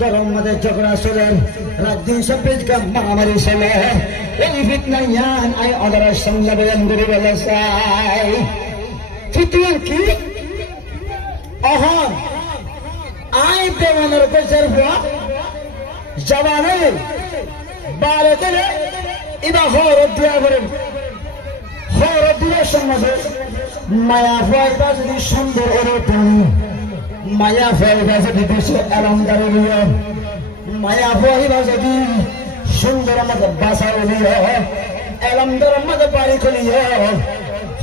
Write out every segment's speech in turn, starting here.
গরম মধ্যে ঝগড়া চলে রাত দিন সব মারামারি চলে এই ফিতনা ইয়ান আই অর্ডারের সঙ্গে বয়ান করে বলে চাই ফিতনা কি অহন আই দেওয়ানের পেছার হুয়া জবানে বারে করে ইবা হরত দিয়া করেন হরত দিনের সমাজে মায়া ফায়দা যদি সুন্দর অনুপ্রাণ মায়া ফায়দা যদি দেশে আলমদারি নিয়ে মায়া ফায়দা যদি সুন্দর আমাদের বাসায় নিয়ে আলমদার আমাদের বাড়ি করিয়ে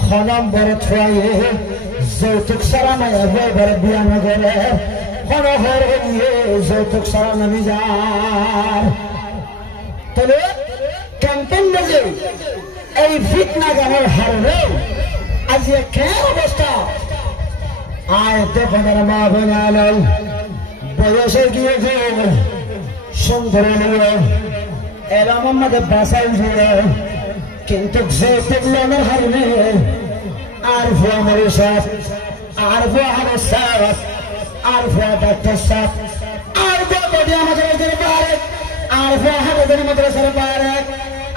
হনম বড় ছুয়াইয়ে যৌতুক সারা মায়া ফায়দার বিয়া না করে হনহর হইয়ে যৌতুক সারা নামি যার তাহলে ক্যাম্পেইন বাজে এই ফিতনা গানের হারবে আজ কেন অবস্থা আয়তে পনের মা বোনাল বয়সে গিয়েছে সুন্দর নিয়ে এলাম আমাদের বাসায় জুড়ে কিন্তু যে ফিতনার হারবে আর ভুয়া মরে সাপ আর ভুয়া হারের সাপ আর ভুয়া ডাক্তার সাপ আর ভুয়া বডি আমাদের পারে আর ভুয়া হাতের মাদ্রাসার পারে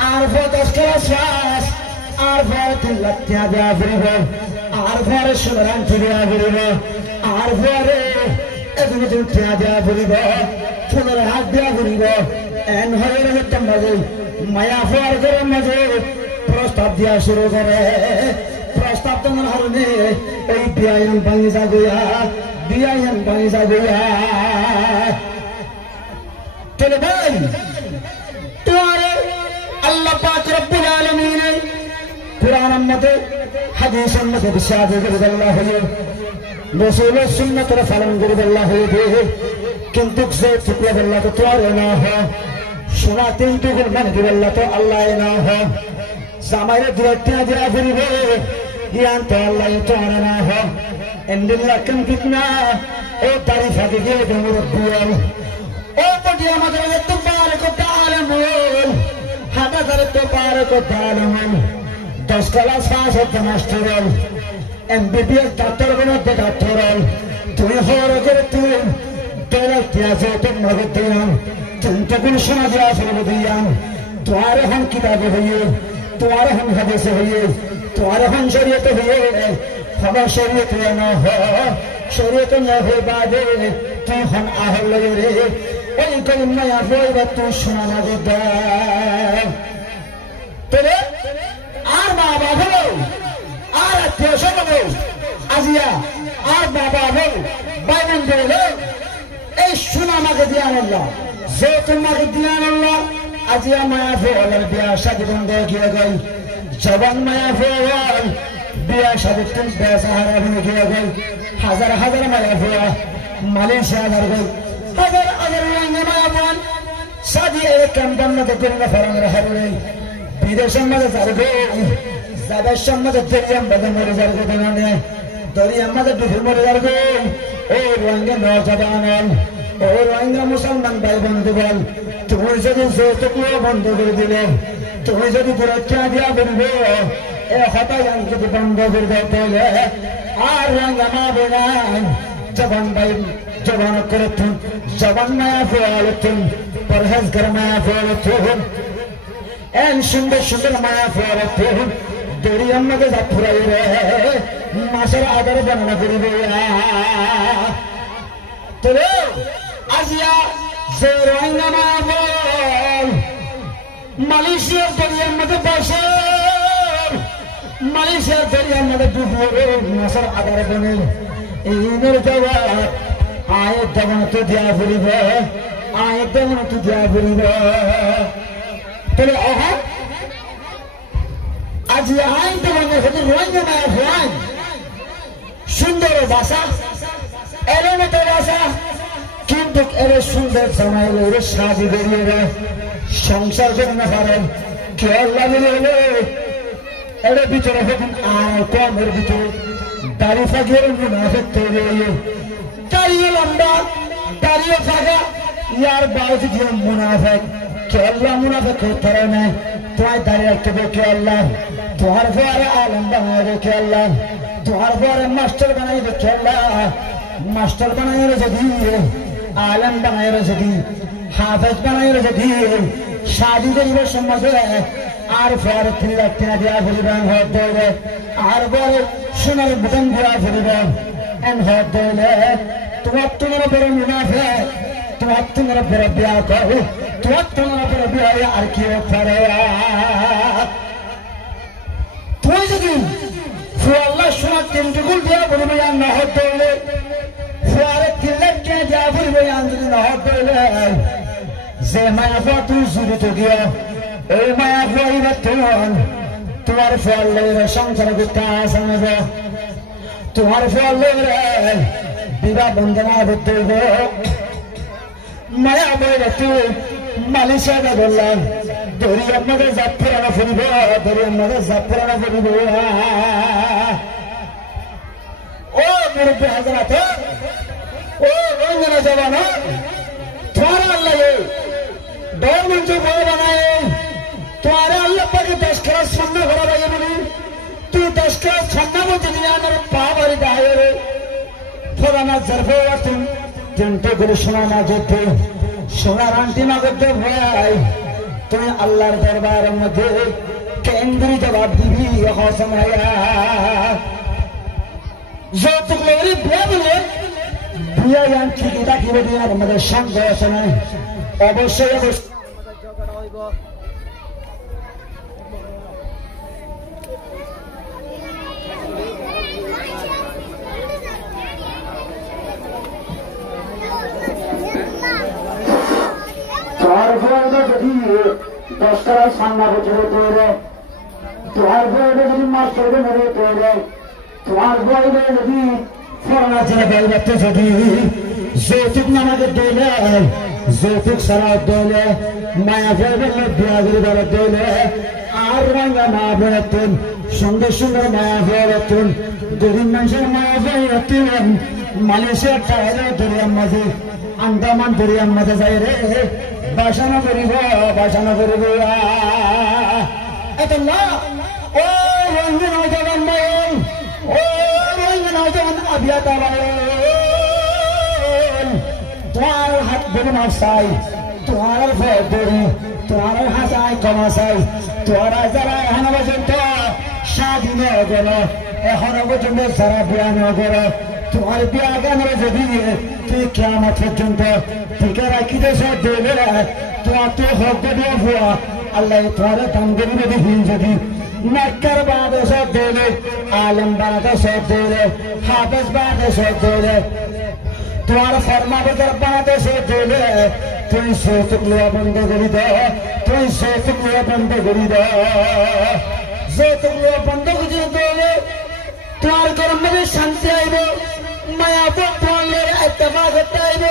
আর ভুয়া 10 ক্লাস শ্বাস আর ভুয়া 3 লাখ টাকা দেওয়া ফিরব আর ভুয়া সুরান ফিরিয়া ফিরব আর ভুয়া রে এদিন টাকা দেওয়া ফিরব ফুলের হাত দেওয়া ফিরব এন হয়ে রহতাম মাঝে মায়া ফুয়ার করে মাঝে প্রস্তাব দেওয়া শুরু করে প্রস্তাব তোমার হারনে ওই বিয়ায়ন ভাঙি যাগুয়া বিয়ায়ন ভাঙি যাগুয়া চলে ভাই তোমারে আল্লাহ পাক রব্বুল আলামিন কুরআন মতে হাদিস মতে বিশ্বাস করে আল্লাহ হয়ে রাসূলের সুন্নাতের পালন করে আল্লাহ হয়ে কিন্তু যে টুকরা আল্লাহ তো তোমারে না হয় শোনা তিন টুকরা মানে দিয়ে আল্লাহ তো আল্লাহ না হয় জামাইরে দুইটা দিয়া ফিরবে ইয়ান তো আল্লাহ তোমারে না হয় এন্ডিল্লাহ কেন ফিতনা ও তারিফ আগে গিয়ে তোমার বুয়াল ও পটি আমাদের এত পার করতে আলমুল হাটা ধরে তো পার করতে আলমুল 10 ক্লাস পাস হতে মাস্টার এমবিবিএস ডাক্তার বানাতে ডাক্তার তুমি হর করে তুমি তোরা কি আছে তোমার দিয়াম তুমি কোন সমাজ আসলে দিয়াম তোমার এখন কিতাবে হইয়ে তোমার এখন হাদিসে হইয়ে তোমার এখন শরীয়তে হইয়ে খবর শরীয়তে না হয় শরীয়তে না হয়ে বাদে তুই এখন আহল রে ওই কলিমায়া বইবা তুই শোনা না দে তোরে আর বাবা হলো আর আত্মীয় হলো আজিয়া আর বাবা হলো বাইবেল হলো এই শোনা আমাকে দিয়ে আনল্লাহ যে তোমাকে দিয়ে আনল্লাহ আজিয়া মায়া ফেলার বিয়া শাদি বন্ধ গিয়ে গই জবান মায়া ফেল বিয়া শাদি তুমি বেসাহারা হয়ে গিয়ে গই হাজার হাজার মায়া ফেলা মালয়েশিয়া গই হাজার হাজার মায়া বোন শাদি এক ক্যাম্পের মধ্যে করে ফেরানোর হারে বিদেশের মধ্যে যাবে যাদের সম্মত দরিয়াম বাদে মরে যাবে দেওয়ানে দরিয়াম মধ্যে ডুবে মরে যাবে ও রোহিঙ্গা নজবান ও রোহিঙ্গা মুসলমান ভাই বন্ধু বল তুমি যদি যৌতুকও বন্ধ করে দিলে তুমি যদি সুরক্ষা দিয়া বলবে এ হঠাৎ যদি বন্ধ করে দেয় তাহলে আর রোহিঙ্গা মা বোনাই জবান ভাই জবান করে তুন জবান মায়া ফেয়াল তুন পরহেজ কর মায়া ফেয়াল তুন এন সুন্দর সুন্দর মায়া ফেয়াল তুন দরিয়ার মধ্যে যা ফুরাই রে মাসের আদর বর্ণনা করিবে তবে আজিয়া যে রোহিঙ্গা মা বোন মালয়েশিয়ার দরিয়ার মধ্যে বসে মালয়েশিয়ার দরিয়ার মধ্যে ডুবে মাসের আদর বনে ইনের জবাব আয়ের দেবন তো দেওয়া ফুরিবে আয়ের দেবন তো দেওয়া ফুরিবে তবে অহাত আজ আইন দেবনের সাথে রোহিঙ্গা মায়া ভোয়ান সুন্দর ভাষা এর মতো ভাষা কিন্তু এর সুন্দর সময় এর সাজি বেরিয়ে সংসার করে না পারেন কেউ লাগিয়ে এর ভিতরে হবেন আর কমের ভিতরে দাড়ি ফাঁকিয়ে মুনাফেক তৈরি হইয়ে দাঁড়িয়ে লম্বা দাঁড়িয়ে ফাঁকা ইয়ার বাড়িতে গিয়ে মুনাফেক কে আল্লাহ মুনাফেক করতে পারে না তোমায় দাঁড়িয়ে রাখতে হবে কে আল্লাহ তোমার পরে আলম বানাবে কে আল্লাহ তোমার পরে মাস্টার বানাইবে কে আল্লাহ মাস্টার বানাইলে যদি আলেম বানায় যদি হাফেজ বানায় যদি শাদি করিব সমাজে আর পরে 3 লাখ টাকা দেওয়া পরিবার হত দৌড়ে আর বড় সোনার বুটান দেওয়া পরিবার এন হত দৌড়ে তোমার বড় মুনাফে তোমার বড় বিয়া করো তোমার বড় বিয়া আর কি পারে তুই যদি আল্লাহ সোনার 3 গুণ দেওয়া পরিবার না হত দৌড়ে পরে 3 লাখ টাকা দেওয়া পরিবার যদি না হত দৌড়ে যে মায়া তুই জুড়ে তো গিয়া এই মায়া বইবে তোমার ফল সংসার করতে আসামে তোমার ফল বিবাহ বন্ধনা করতে মায়া বইবে তুই মালিশে বললাম দরিয়ার মধ্যে জাফরানা ফুরিব দরিয়ার মধ্যে জাফরানা ফুরিব ও মুরব্বী হাজরাত ও রঞ্জনা জবানা তোমার আল্লাহ দৌড় মঞ্চ বড় বানায় तुम्हारे अल्लाह पर 10 क्लास सामने हो रहा है बोली तू 10 क्लास सामने में चली जाना रे पावरी दाए रे फराना जरबे तुम जंटे गुरुशना ना जोते सोना रांटी ना करते भाई तुम्हें अल्लाह दरबार में दे केंद्रीय जवाब दी यहाँ समाया जो तुम मेरी बिया यान की किता की बदिया मदे शांत हो सना अवश्य दस्तर सामना बचो तोड़े तुम्हारे बोले यदि मास्टर के मेरे तोड़े तुम्हारे बोले यदि फरना चले बैल बत्ते सदी जोतिक नमक दोले जोतिक शराब दोले माया बोले बियागरी बोले दोले आरंगा ना बोले तुम सुंदर सुंदर माया बोले तुम गरीब मंशर माया बोले तुम मलेशिया टाइले दरिया मजे अंडमान दरिया मजे जाए रे বাসানো করিব এতলা ও রঞ্জন নওজওয়ান ভাই ও রঞ্জন নওজওয়ান আবিয়াতা ভাই তোমার হাত ধরে মাসাই তোমার ভয় ধরে তোমার হাসাই কমাসাই তোরা যারা এখন পর্যন্ত স্বাধীন হয়ে গেল এখনো পর্যন্ত যারা বিয়া না করে তোমার বিয়া কেন যদি তুই কিয়ামত পর্যন্ত টিকে রাখি দেশ দেবে তোমার তো হক দিয়ে ভুয়া আল্লাহ তোমার দাম করিবে দিন যদি মক্কার বাদে সব দেবে আলেম বাদে সব দেবে হাফেজ বাদে সব দেবে তোমার ফরমা বাজার বাদে সব দেবে তুই সোচক লিয়া বন্ধ করি দাও তুই সোচক লিয়া বন্ধ করি দাও সোচক লিয়া বন্ধ করে দেবে তোমার ঘরের মধ্যে শান্তি আইব মায়া বলে ইত্তেফাক করতে আইব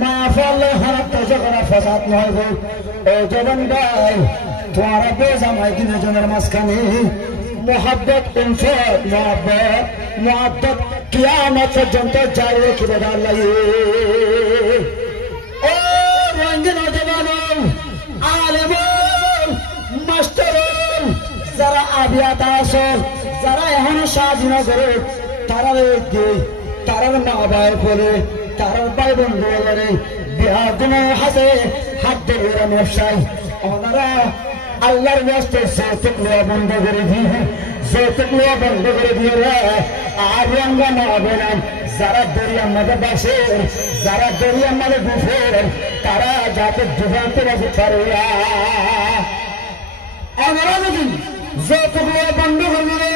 মায়া ফলে হারাত ঝগড়া ফাসাদ নয় গো ও জবান ভাই তোমার বেজামাই দুজনের মাঝখানে মোহাব্বত উলফত মোহাব্বত কিয়ামত পর্যন্ত জারি রেখে দেওয়ার লাগে ও রঞ্জন জবান আলেম মাস্টার যারা আবিয়াতা আছে যারা এখনো স্বাধীন করে তারা তারার মা ভাই করে তারার ভাই বন্ধু করে বিহার গুনে হাসে হাত ধরে ব্যবসায় ওনারা আল্লাহর ব্যস্ত যৌতুক নেওয়া বন্ধ করে দিয়ে যৌতুক নেওয়া বন্ধ করে দিয়ে আর রঙ্গা না হবে না যারা দরিয়ার মধ্যে বাসে যারা দরিয়ার মধ্যে ডুবে তারা যাতে ডুবাইতে বাসে পারে আমরা যদি যৌতুক নেওয়া বন্ধ করে দিলে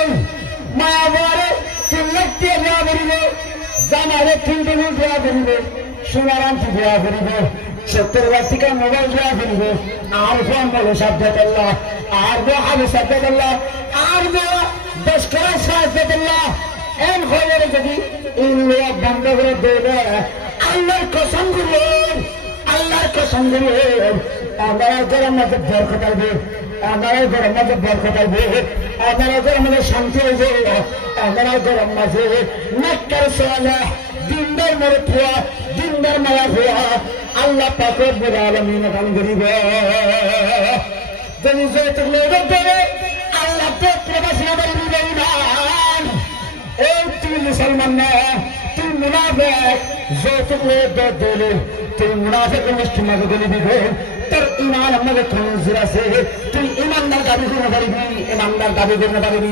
মায়া বারে 3 লাখ টাকা দেওয়া করিবে জামারে 3 গুণ দেওয়া করিবে সোনার আংটি দেওয়া করিবে 70 লাখ টাকা মোবাইল দেওয়া করিবে আর ফোন বলে সাবধান আর আলু সাবধান আর 10 টাকা সাবধান এম হয়ে যদি ইন্ডিয়া বন্ধ করে দেবে আল্লাহর কসম করে আমরা গরম মধ্যে বরকত আসবে আমরা গরম মধ্যে বরকত আসবে আমরা গরম মধ্যে শান্তি হয়ে আমরা গরম মাঝে নেককার সালেহ দিনদার মরে ফুয়া দিনদার মায়া ফুয়া আল্লাহ পাক রব্বুল আলামিন কাম করিব যদি যেতে লাগবে আল্লাহ পাক প্রবাসী বাড়ি দিবেন এই তুই মুসলমান না তুই মুনাফিক যৌতুক দিলে তুই মুনাফিক মিষ্টি মাঝে গলি দিবে তোর ইমান আমাদের খঞ্জির আছে তুই ইমানদার দাবি করতে পারবি ইমানদার দাবি করতে পারবি